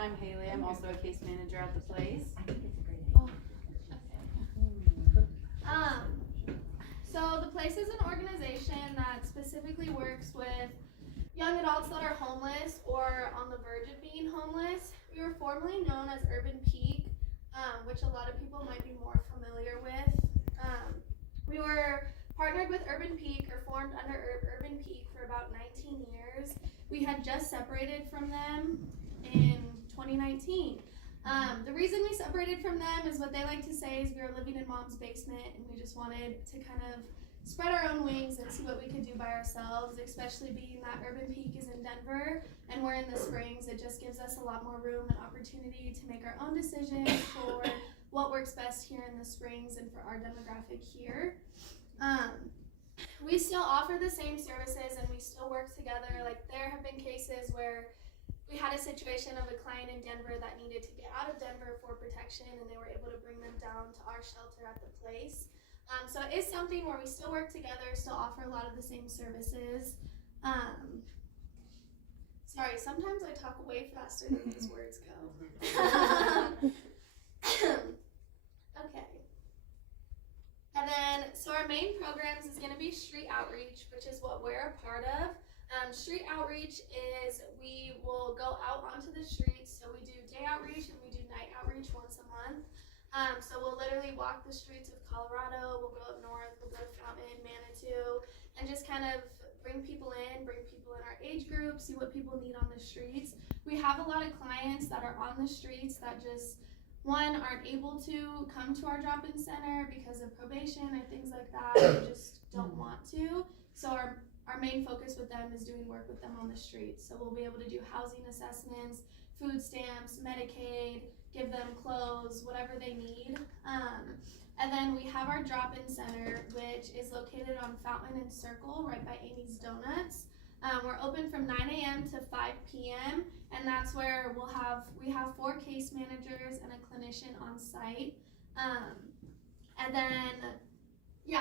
I'm Haley. I'm also a case manager at the place. So the place is an organization that specifically works with young adults that are homeless or on the verge of being homeless. We were formerly known as Urban Peak, which a lot of people might be more familiar with. We were partnered with Urban Peak, or formed under Urban Peak, for about 19 years. We had just separated from them in 2019. The reason we separated from them is what they like to say is we were living in mom's basement, and we just wanted to kind of spread our own wings and see what we could do by ourselves, especially being that Urban Peak is in Denver and we're in the Springs. It just gives us a lot more room and opportunity to make our own decisions for what works best here in the Springs and for our demographic here. We still offer the same services and we still work together. Like, there have been cases where we had a situation of a client in Denver that needed to get out of Denver for protection, and they were able to bring them down to our shelter at the place. So it is something where we still work together, still offer a lot of the same services. Sorry, sometimes I talk way faster than these words go. Okay. And then, so our main programs is going to be street outreach, which is what we're a part of. Street outreach is we will go out onto the streets. So we do day outreach and we do night outreach once a month. So we'll literally walk the streets of Colorado, we'll go up north, we'll go to Fountain, Manitou, and just kind of bring people in our age group, see what people need on the streets. We have a lot of clients that are on the streets that just, one, aren't able to come to our drop-in center because of probation or things like that, or just don't want to. So our main focus with them is doing work with them on the streets. So we'll be able to do housing assessments, food stamps, Medicaid, give them clothes, whatever they need. And then we have our drop-in center, which is located on Fountain and Circle, right by Amy's Donuts. We're open from 9 a.m. to 5 p.m. and that's where we have 4 case managers and a clinician on site. And then,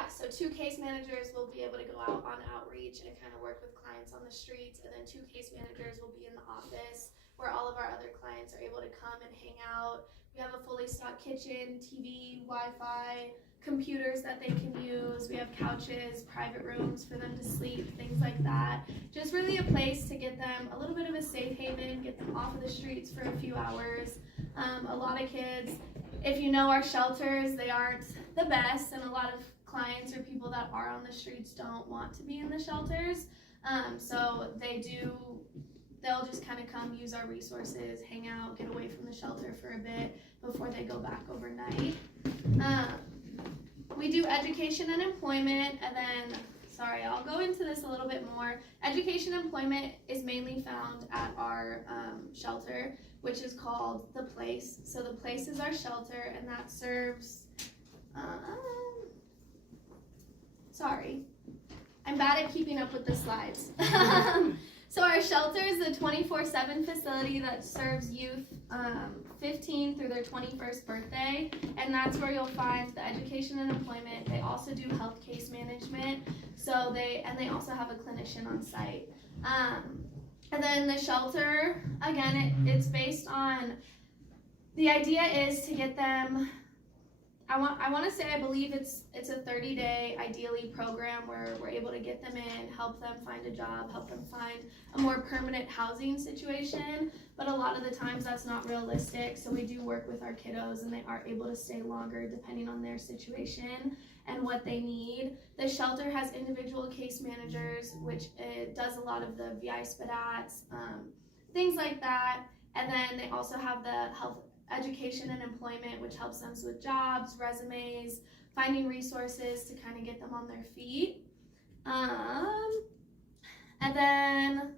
so 2 case managers will be able to go out on outreach and kind of work with clients on the streets, and then 2 case managers will be in the office where all of our other clients are able to come and hang out. We have a fully stocked kitchen, TV, Wi-Fi, computers that they can use. We have couches, private rooms for them to sleep, things like that. Just really a place to get them a little bit of a safe haven, get them off of the streets for a few hours. A lot of kids, if you know our shelters, they aren't the best, and a lot of clients or people that are on the streets don't want to be in the shelters. So they'll just kind of come use our resources, hang out, get away from the shelter for a bit before they go back overnight. We do education and employment, and then, I'll go into this a little bit more. Education and employment is mainly found at our shelter, which is called The Place. So The Place is our shelter, and that serves, I'm bad at keeping up with the slides. So our shelter is a 24/7 facility that serves youth 15 through their 21st birthday, and that's where you'll find the education and employment. They also do health case management, and they also have a clinician on site. And then the shelter, again, it's based on, the idea is to get them, I want to say, I believe it's a 30-day, ideally, program where we're able to get them in, help them find a job, help them find a more permanent housing situation, but a lot of the times that's not realistic, so we do work with our kiddos and they are able to stay longer depending on their situation and what they need. The shelter has individual case managers, which does a lot of the VI SPDATs, things like that, and then they also have the health education and employment, which helps them with jobs, resumes, finding resources to kind of get them on their feet. And then,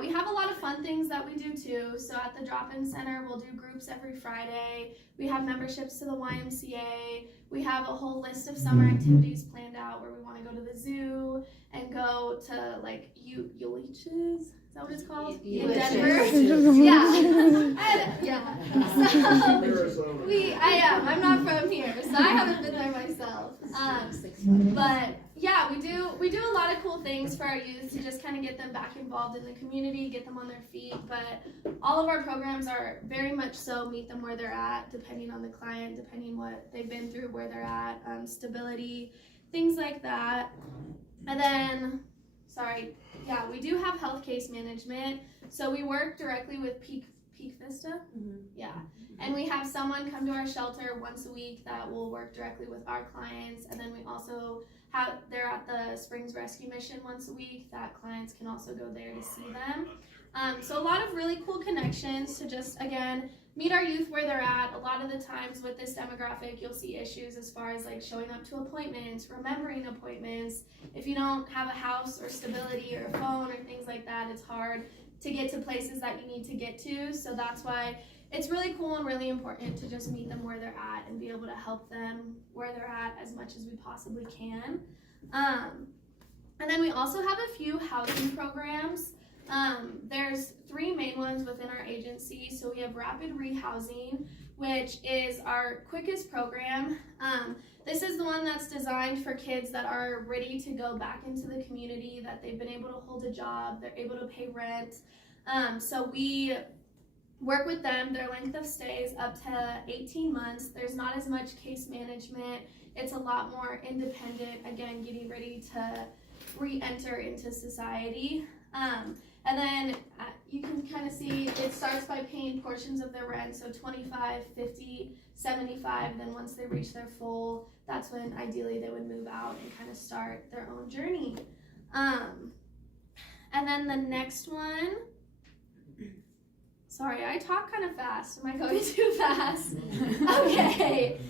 we have a lot of fun things that we do too. So at the drop-in center, we'll do groups every Friday. We have memberships to the YMCA. We have a whole list of summer activities planned out where we want to go to the zoo and go to Ulysses. Is that what it's called? In Denver. So I'm not from here, so I haven't been there myself. But yeah, we do a lot of cool things for our youth to just kind of get them back involved in the community, get them on their feet, but all of our programs are very much so meet them where they're at, depending on the client, depending what they've been through, where they're at, stability, things like that. And then, we do have health case management, so we work directly with Peak Vista, yeah, and we have someone come to our shelter once a week that will work directly with our clients, and then we also they're at the Springs Rescue Mission once a week that clients can also go there to see them. So a lot of really cool connections to just, again, meet our youth where they're at. A lot of the times with this demographic, you'll see issues as far as like showing up to appointments, remembering appointments. If you don't have a house or stability or a phone or things like that, it's hard to get to places that you need to get to. So that's why it's really cool and really important to just meet them where they're at and be able to help them where they're at as much as we possibly can. And then we also have a few housing programs. There's 3 main ones within our agency. So we have Rapid Rehousing, which is our quickest program. This is the one that's designed for kids that are ready to go back into the community, that they've been able to hold a job, they're able to pay rent. So we work with them. Their length of stay is up to 18 months. There's not as much case management. It's a lot more independent, again, getting ready to re-enter into society. And then you can kind of see it starts by paying portions of their rent, so 25, 50, 75. Then once they reach their full, that's when ideally they would move out and kind of start their own journey. And then the next one, sorry, I talk kind of fast. Am I going too fast? Okay.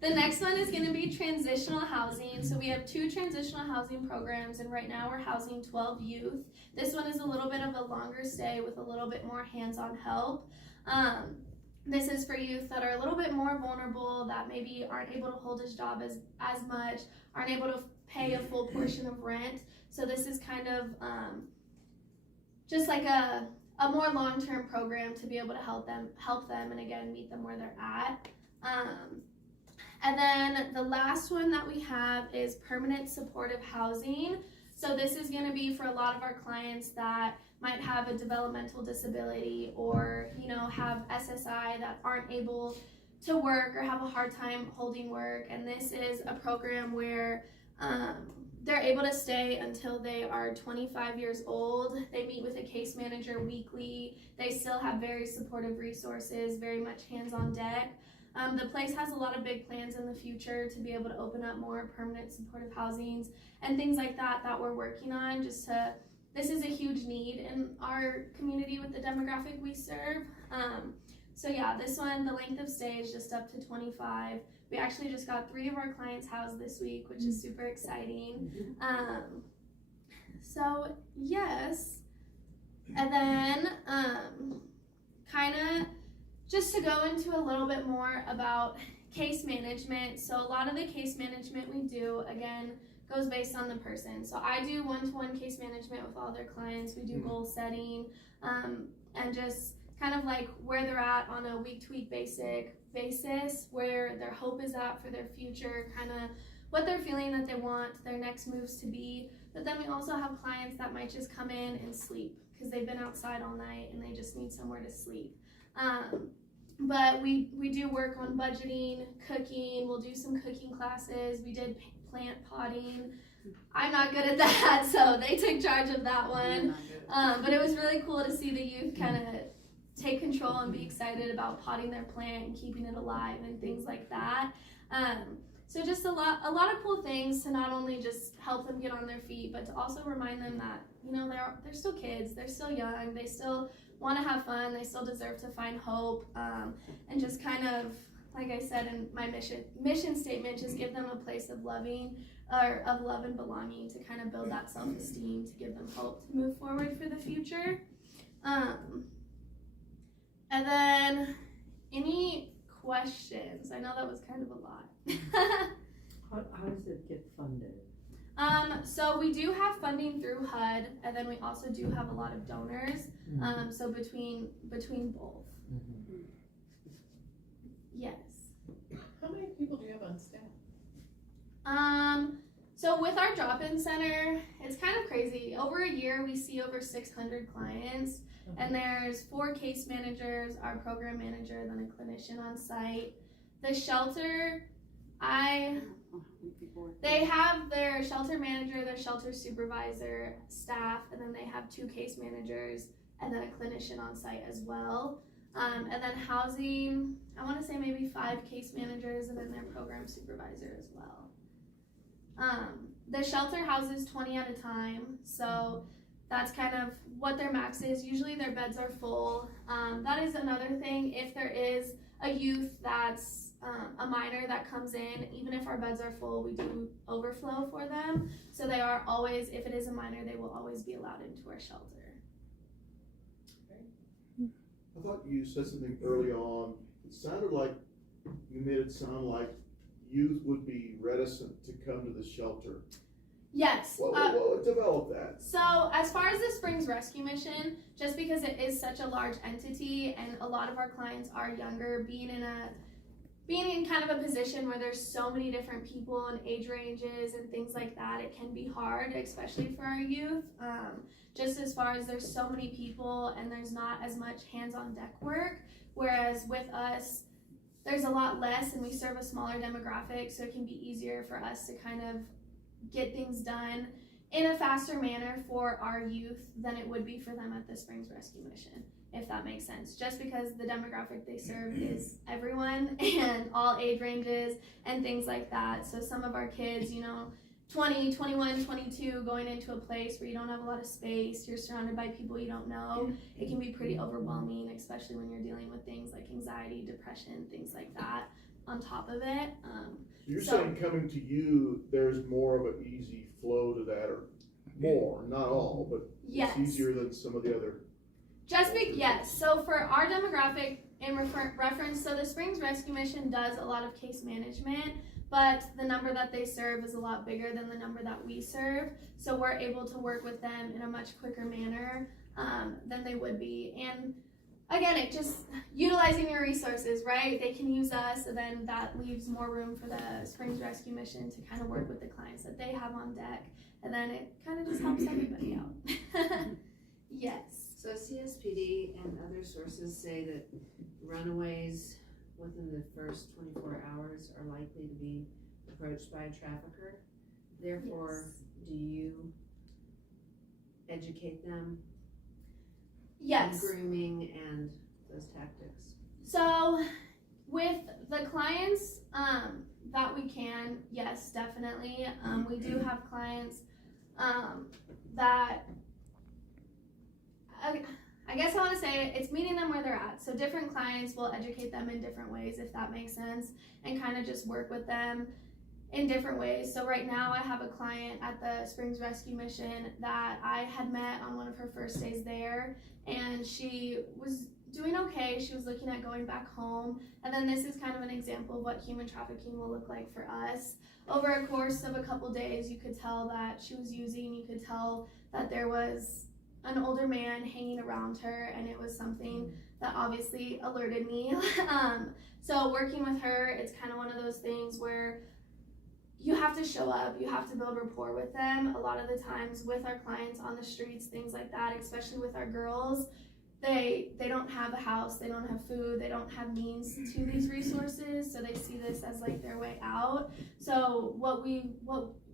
The next one is going to be transitional housing. So we have 2 transitional housing programs, and right now we're housing 12 youth. This one is a little bit of a longer stay with a little bit more hands-on help. This is for youth that are a little bit more vulnerable, that maybe aren't able to hold his job as much, aren't able to pay a full portion of rent. So this is kind of just like a more long-term program to be able to help them and again meet them where they're at. And then the last one that we have is permanent supportive housing. So this is going to be for a lot of our clients that might have a developmental disability or, have SSI that aren't able to work or have a hard time holding work. And this is a program where they're able to stay until they are 25 years old. They meet with a case manager weekly. They still have very supportive resources, very much hands on deck. The place has a lot of big plans in the future to be able to open up more permanent supportive housings and things like that we're working on. This is a huge need in our community with the demographic we serve. So yeah, this one, the length of stay is just up to 25. We actually just got 3 of our clients housed this week, which is super exciting. So yes, and then kind of just to go into a little bit more about case management. So a lot of the case management we do, again, goes based on the person. So I do one-to-one case management with all their clients. We do goal setting and just kind of like where they're at on a week-to-week basis, where their hope is at for their future, kind of what they're feeling that they want their next moves to be. But then we also have clients that might just come in and sleep because they've been outside all night and they just need somewhere to sleep. But we do work on budgeting, cooking. We'll do some cooking classes. We did plant potting. I'm not good at that, so they took charge of that one. But it was really cool to see the youth kind of take control and be excited about potting their plant and keeping it alive and things like that. So just a lot of cool things to not only just help them get on their feet, but to also remind them that they're still kids, they're still young, they still want to have fun, they still deserve to find hope, and just kind of, like I said in my mission statement, just give them a place of love and belonging, to kind of build that self-esteem, to give them hope to move forward for the future. And then any questions? I know that was kind of a lot. How does it get funded? So we do have funding through HUD, and then we also do have a lot of donors. So between both. Yes. How many people do you have on staff? So with our drop-in center, it's kind of crazy. Over a year, we see over 600 clients, and there's 4 case managers, our program manager, then a clinician on site. The shelter, they have their shelter manager, their shelter supervisor, staff, and then they have 2 case managers, and then a clinician on site as well. And then housing, I want to say maybe 5 case managers, and then their program supervisor as well. The shelter houses 20 at a time, so that's kind of what their max is. Usually their beds are full. That is another thing. If there is a youth that's a minor that comes in, even if our beds are full, we do overflow for them. So they are always, if it is a minor, they will always be allowed into our shelter. I thought you said something early on. It sounded like you made it sound like youth would be reticent to come to the shelter. Yes. What developed that? So as far as the Springs Rescue Mission, just because it is such a large entity and a lot of our clients are younger, being in kind of a position where there's so many different people and age ranges and things like that, it can be hard, especially for our youth. Just as far as there's so many people and there's not as much hands-on deck work, whereas with us, there's a lot less and we serve a smaller demographic, so it can be easier for us to kind of get things done in a faster manner for our youth than it would be for them at the Springs Rescue Mission, if that makes sense. Just because the demographic they serve is everyone and all age ranges and things like that. So some of our kids, 20, 21, 22, going into a place where you don't have a lot of space, you're surrounded by people you don't know, it can be pretty overwhelming, especially when you're dealing with things like anxiety, depression, things like that on top of it. So you're saying coming to you, there's more of an easy flow to that, or more, not all, but yes. It's easier than some of the other. Yes. So for our demographic, in reference, so the Springs Rescue Mission does a lot of case management, but the number that they serve is a lot bigger than the number that we serve. So we're able to work with them in a much quicker manner than they would be. And again, it just utilizing your resources, right? They can use us, and then that leaves more room for the Springs Rescue Mission to kind of work with the clients that they have on deck, and then it kind of just helps everybody out. Yes. So CSPD and other sources say that runaways within the first 24 hours are likely to be approached by a trafficker. Therefore, Yes. do you educate them Yes. on grooming and those tactics? So with the clients that we can, yes, definitely. We do have clients that I guess I want to say it's meeting them where they're at. So different clients will educate them in different ways, if that makes sense, and kind of just work with them in different ways. So right now I have a client at the Springs Rescue Mission that I had met on one of her first days there, and she was doing okay. She was looking at going back home, and then this is kind of an example of what human trafficking will look like for us. Over a course of a couple days, you could tell that she was using, you could tell that there was an older man hanging around her, and it was something that obviously alerted me. So working with her, it's kind of one of those things where you have to show up, you have to build rapport with them. A lot of the times with our clients on the streets, things like that, especially with our girls, they don't have a house, they don't have food, they don't have means to these resources, so they see this as like their way out. So what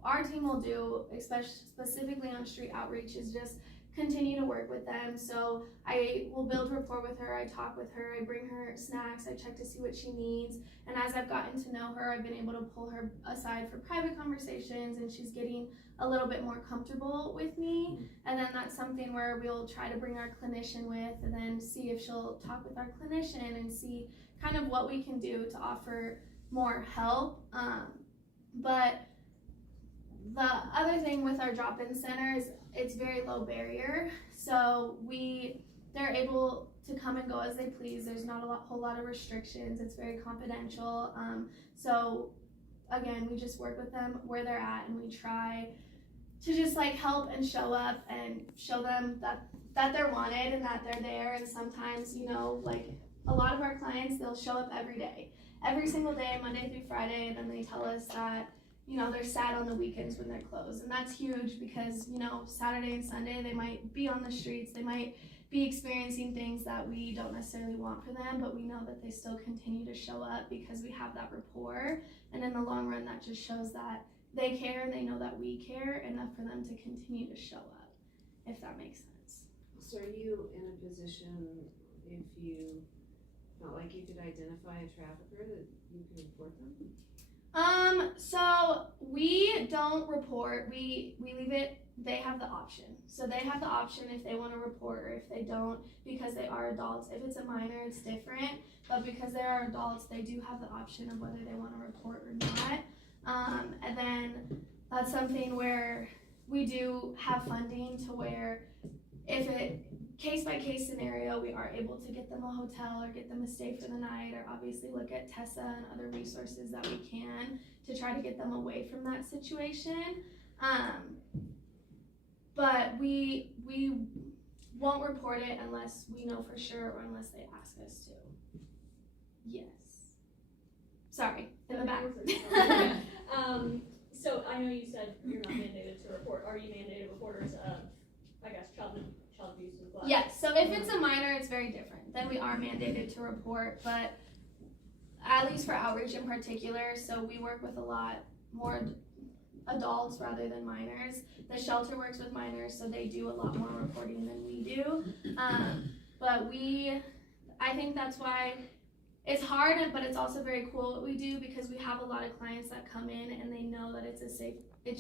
our team will do, especially specifically on street outreach, is just continue to work with them. So I will build rapport with her, I talk with her, I bring her snacks, I check to see what she needs, and as I've gotten to know her, I've been able to pull her aside for private conversations, and she's getting a little bit more comfortable with me. And then that's something where we'll try to bring our clinician with, and then see if she'll talk with our clinician and see kind of what we can do to offer more help. But the other thing with our drop-in center is it's very low barrier, so they're able to come and go as they please. There's not whole lot of restrictions. It's very confidential. So again, we just work with them where they're at, and we try to just like help and show up and show them that they're wanted and that they're there. And sometimes, like a lot of our clients, they'll show up every day, every single day, Monday through Friday, and then they tell us that they're sad on the weekends when they're closed. And that's huge because, Saturday and Sunday they might be on the streets, they might be experiencing things that we don't necessarily want for them, but we know that they still continue to show up because we have that rapport. And in the long run, that just shows that they care and they know that we care enough for them to continue to show up, if that makes sense. So are you in a position, if you felt like you could identify a trafficker, that you could report them? So we don't report, we leave it, they have the option. So they have the option if they want to report or if they don't, because they are adults. If it's a minor, it's different, but because they are adults, they do have the option of whether they want to report or not. And then that's something where we do have funding to where if it case by case scenario, we are able to get them a hotel or get them a stay for the night, or obviously look at TESA and other resources that we can to try to get them away from that situation. But we won't report it unless we know for sure or unless they ask us to. Yes. Sorry, in the back. So I know you said you're not mandated to report. Are you mandated reporters of, I guess, child abuse as well? Yes, so if it's a minor, it's very different. Then we are mandated to report, but at least for outreach in particular, so we work with a lot more adults rather than minors. The shelter works with minors, so they do a lot more reporting than we do. But I think that's why it's hard, but it's also very cool what we do, because we have a lot of clients that come in and they know that it's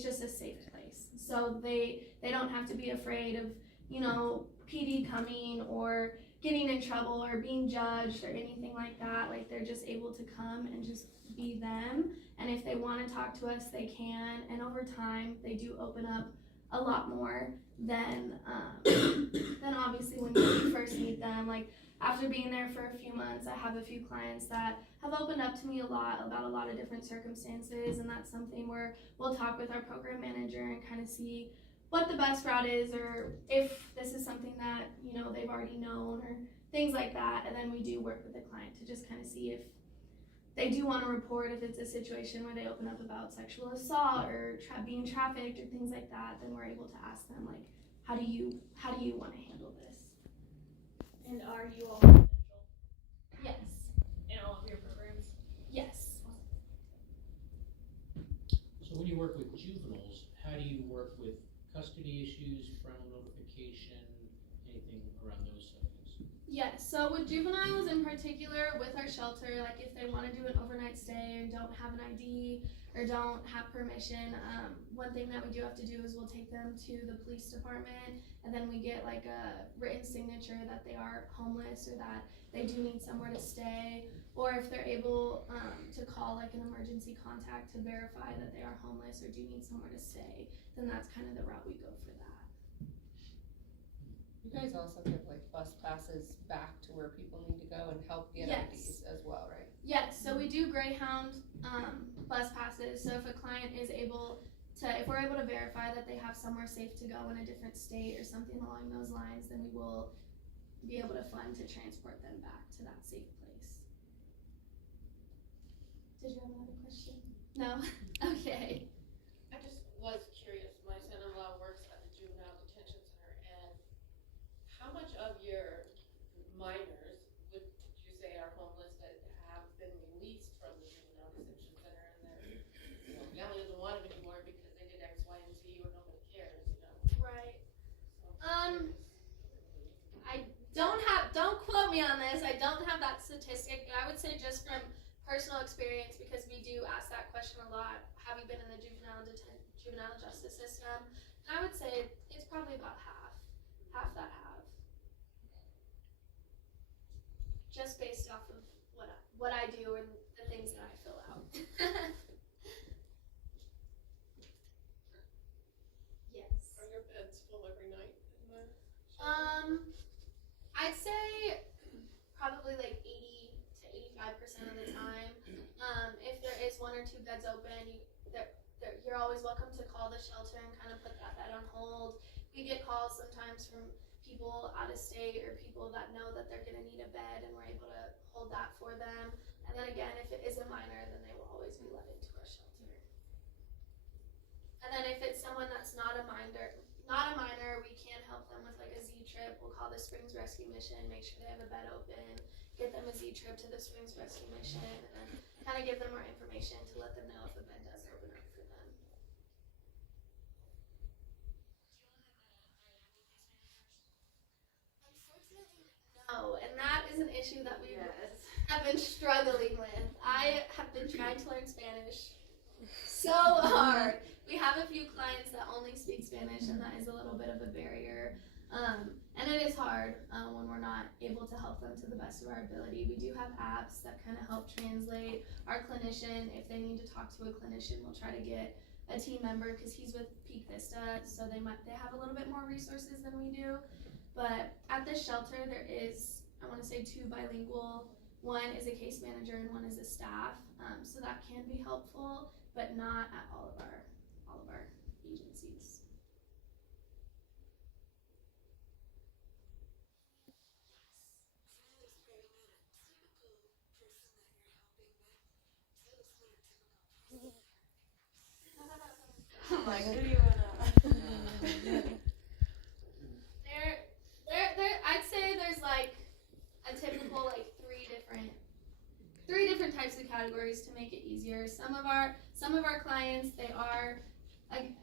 just a safe place. So they don't have to be afraid of, PD coming or getting in trouble or being judged or anything like that. Like, they're just able to come and just be them. And if they want to talk to us, they can. And over time, they do open up a lot more than obviously when you first meet them. Like, after being there for a few months, I have a few clients that have opened up to me a lot about a lot of different circumstances, and that's something where we'll talk with our program manager and kind of see what the best route is, or if this is something that, they've already known, or things like that. And then we do work with the client to just kind of see if they do want to report, if it's a situation where they open up about sexual assault or being trafficked or things like that, then we're able to ask them, like, how do you want to handle this? And are you all confidential Yes. in all of your programs? Yes. So when you work with juveniles, how do you work with custody issues, parental notification, anything around those subjects? Yes, so with juveniles in particular, with our shelter, like if they want to do an overnight stay and don't have an ID or don't have permission, one thing that we do have to do is we'll take them to the police department, and then we get like a written signature that they are homeless or that they do need somewhere to stay, or if they're able to call like an emergency contact to verify that they are homeless or do need somewhere to stay, then that's kind of the route we go for that. You guys also give like bus passes back to where people need to go and help get Yes. IDs as well, right? Yes, so we do Greyhound bus passes. So if a client is able to, if we're able to verify that they have somewhere safe to go in a different state or something along those lines, then we will be able to fund to transport them back to that safe place. Did you have another question? No? Okay. I just was curious, my son-in-law works at the juvenile detention center, and how much of your minors would you say are homeless that have been released from the juvenile detention center and their family doesn't want them anymore because they did X, Y, and Z or nobody cares, Right. So I'm curious. Don't quote me on this. I don't have that statistic, but I would say just from personal experience, because we do ask that question a lot, have you been in the juvenile justice system? I would say it's probably about half that have. Just based off of what I do and the things that I fill out. Yes. Are your beds full every night in the I'd say probably like 80 to 85% of the time. If there is one or two beds open, you're always welcome to call the shelter and kind of put that bed on hold. We get calls sometimes from people out of state or people that know that they're gonna need a bed, and we're able to hold that for them. And then again, if it is a minor, then they will always be let into our shelter. And then if it's someone that's not a minor, we can help them with like a Z-trip. We'll call the Springs Rescue Mission, make sure they have a bed open, get them a Z-trip to the Springs Rescue Mission, and kind of give them more information to let them know if a bed does open up for them. Unfortunately, no, and that is an issue that we have been struggling with. I have been trying to learn Spanish so hard. We have a few clients that only speak Spanish, and that is a little bit of a barrier. And it is hard when we're not able to help them to the best of our ability. We do have apps that kind of help translate. Our clinician, if they need to talk to a clinician, we'll try to get a team member because he's with Peak Vista, so they have a little bit more resources than we do. But at this shelter, there is, I want to say, 2 bilingual. One is a case manager and one is a staff, so that can be helpful, but not at all of our agencies. I'm like, who do you wanna? I'd say there's like a typical like three different types of categories to make it easier. Some of our clients, they are, and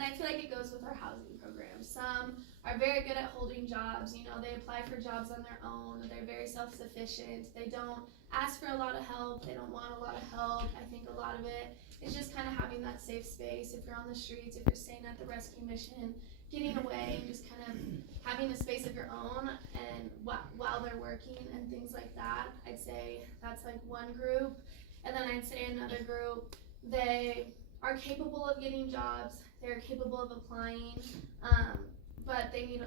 I feel like it goes with our housing program. Some are very good at holding jobs. You know, they apply for jobs on their own. They're very self-sufficient. They don't ask for a lot of help. They don't want a lot of help. I think a lot of it is just kind of having that safe space. If you're on the streets, if you're staying at the rescue mission, getting away and just kind of having a space of your own and while they're working and things like that. I'd say that's like one group. And then I'd say another group, they are capable of getting jobs, they're capable of applying, but they need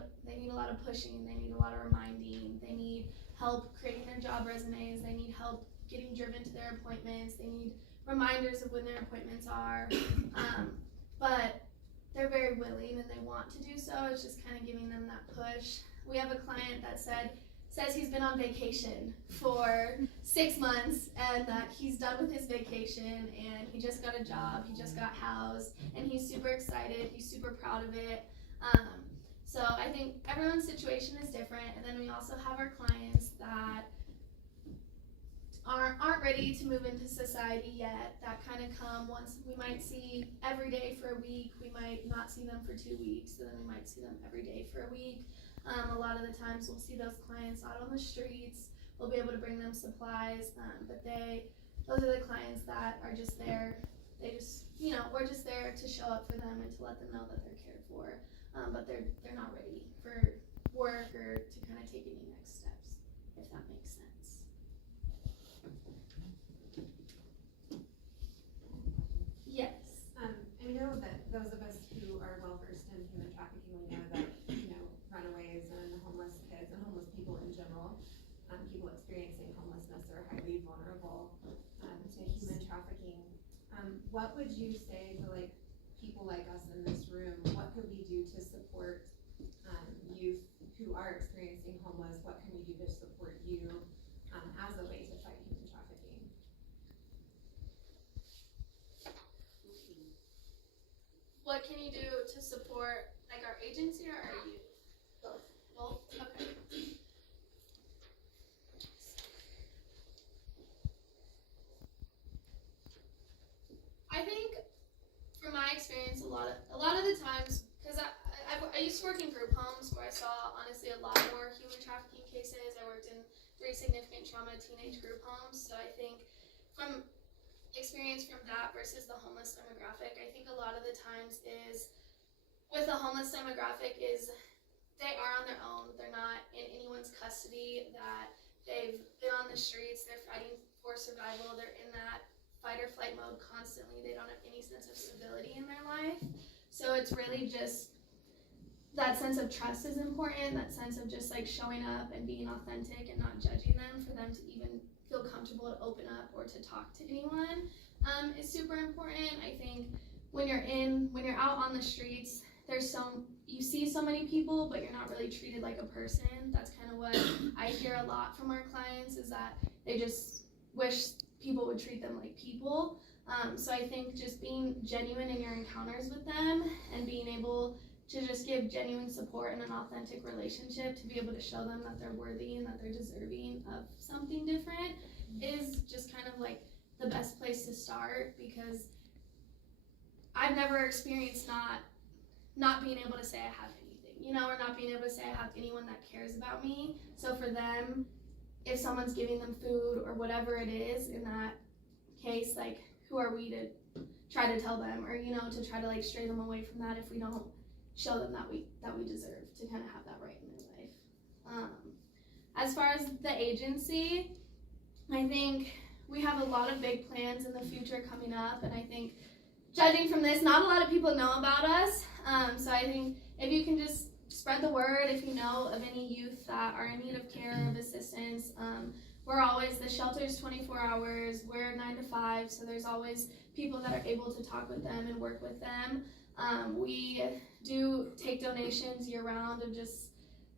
a lot of pushing, they need a lot of reminding, they need help creating their job resumes, they need help getting driven to their appointments, they need reminders of when their appointments are, but they're very willing and they want to do so. It's just kind of giving them that push. We have a client that says he's been on vacation for 6 months and that he's done with his vacation and he just got a job, he just got housed, and he's super excited, he's super proud of it. So I think everyone's situation is different, and then we also have our clients that aren't ready to move into society yet, that kind of come once. We might see every day for a week, we might not see them for 2 weeks, and then we might see them every day for a week. A lot of the times we'll see those clients out on the streets, we'll be able to bring them supplies, but those are the clients that are just there, we're just there to show up for them and to let them know that they're cared for, but they're not ready for work or to kind of take any next steps, if that makes sense. Yes. I know that those of us who are well versed in human trafficking, we know that, runaways and homeless kids and homeless people in general, people experiencing homelessness are highly vulnerable to human trafficking. What would you say to people like us in this room? What could we do to support youth who are experiencing homeless? What can we do to support you as a way to fight human trafficking? What can you do to support our agency or our youth? Both? Okay. I think from my experience, a lot of the times, because I used to work in group homes where I saw honestly a lot more human trafficking cases. I worked in very significant trauma teenage group homes, so I think from experience from that versus the homeless demographic, I think a lot of the times is with the homeless demographic is they are on their own, they're not in anyone's custody, that they've been on the streets, they're fighting for survival, they're in that fight or flight mode constantly, they don't have any sense of stability in their life. So it's really just that sense of trust is important, that sense of just showing up and being authentic and not judging them, for them to even feel comfortable to open up or to talk to anyone is super important. I think when you're out on the streets, you see so many people, but you're not really treated like a person. That's kind of what I hear a lot from our clients, is that they just wish people would treat them like people. So I think just being genuine in your encounters with them and being able to just give genuine support and an authentic relationship to be able to show them that they're worthy and that they're deserving of something different is just kind of like the best place to start, because I've never experienced not being able to say I have anything, you know, or not being able to say I have anyone that cares about me. So for them, if someone's giving them food or whatever it is, in that case, like, who are we to try to tell them, or, you know, to try to like stray them away from that if we don't show them that we deserve to kind of have that right in their life. As far as the agency, I think we have a lot of big plans in the future coming up, and I think, judging from this, not a lot of people know about us, so I think if you can just spread the word, if you know of any youth that are in need of care or of assistance. We're always, the shelter's 24 hours, we're 9 to 5, so there's always people that are able to talk with them and work with them. We do take donations year round of just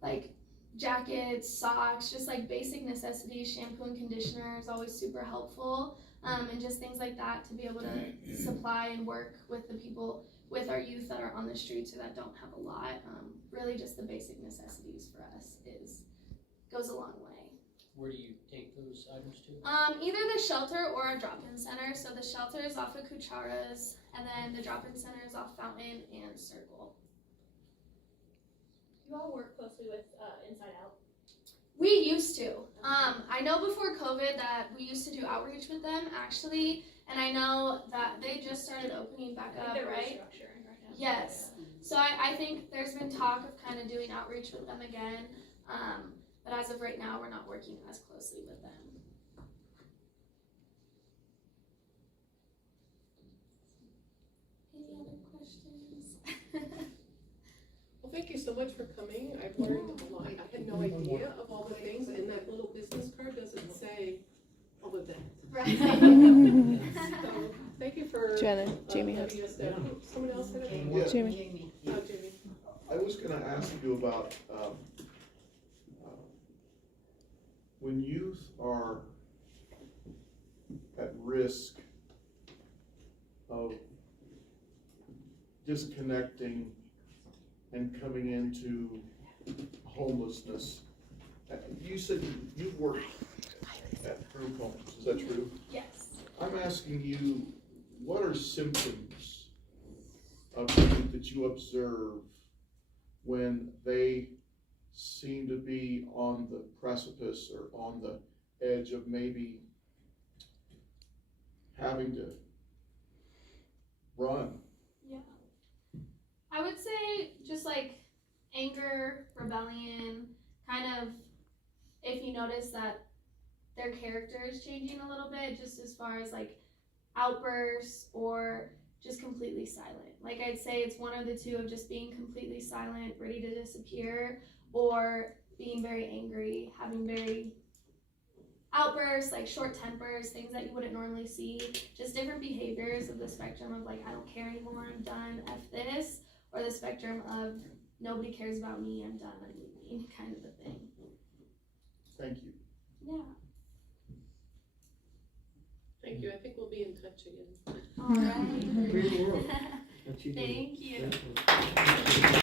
like jackets, socks, just like basic necessities. Shampoo and conditioner is always super helpful, and just things like that to be able to supply and work with the people, with our youth that are on the streets or that don't have a lot. Really just the basic necessities for us goes a long way. Where do you take those items to? Either the shelter or a drop-in center. So the shelter is off of Cucharas, and then the drop-in center is off Fountain and Circle. You all work closely with Inside Out. We used to. I know before COVID that we used to do outreach with them, actually, and I know that they just started opening back up, They're right? restructuring right now. Yes. So I think there's been talk of kind of doing outreach with them again, but as of right now, we're not working as closely with them. Any other questions? Well, thank you so much for coming. I've learned a lot. I had no idea of all the things, and that little business card doesn't say all of that. Right. So, thank you for Jamie letting us know. Someone else had a Yeah. Jamie. Oh, Jamie. I was gonna ask you about, when youth are at risk of disconnecting and coming into homelessness, you said you've worked at group homes, is that true? Yes. I'm asking you, what are symptoms of youth that you observe when they seem to be on the precipice or on the edge of maybe having to run? Yeah. I would say just like anger, rebellion, kind of, if you notice that their character is changing a little bit, just as far as like outbursts or just completely silent. Like I'd say it's one of the two, of just being completely silent, ready to disappear, or being very angry, having very outbursts, like short tempers, things that you wouldn't normally see, just different behaviors of the spectrum of like, I don't care anymore, I'm done, F this, or the spectrum of nobody cares about me, I'm done, I'm leaving, kind of a thing. Thank you. Yeah. Thank you. I think we'll be in touch again. All right. Great work. What you do. Thank you. Thank you.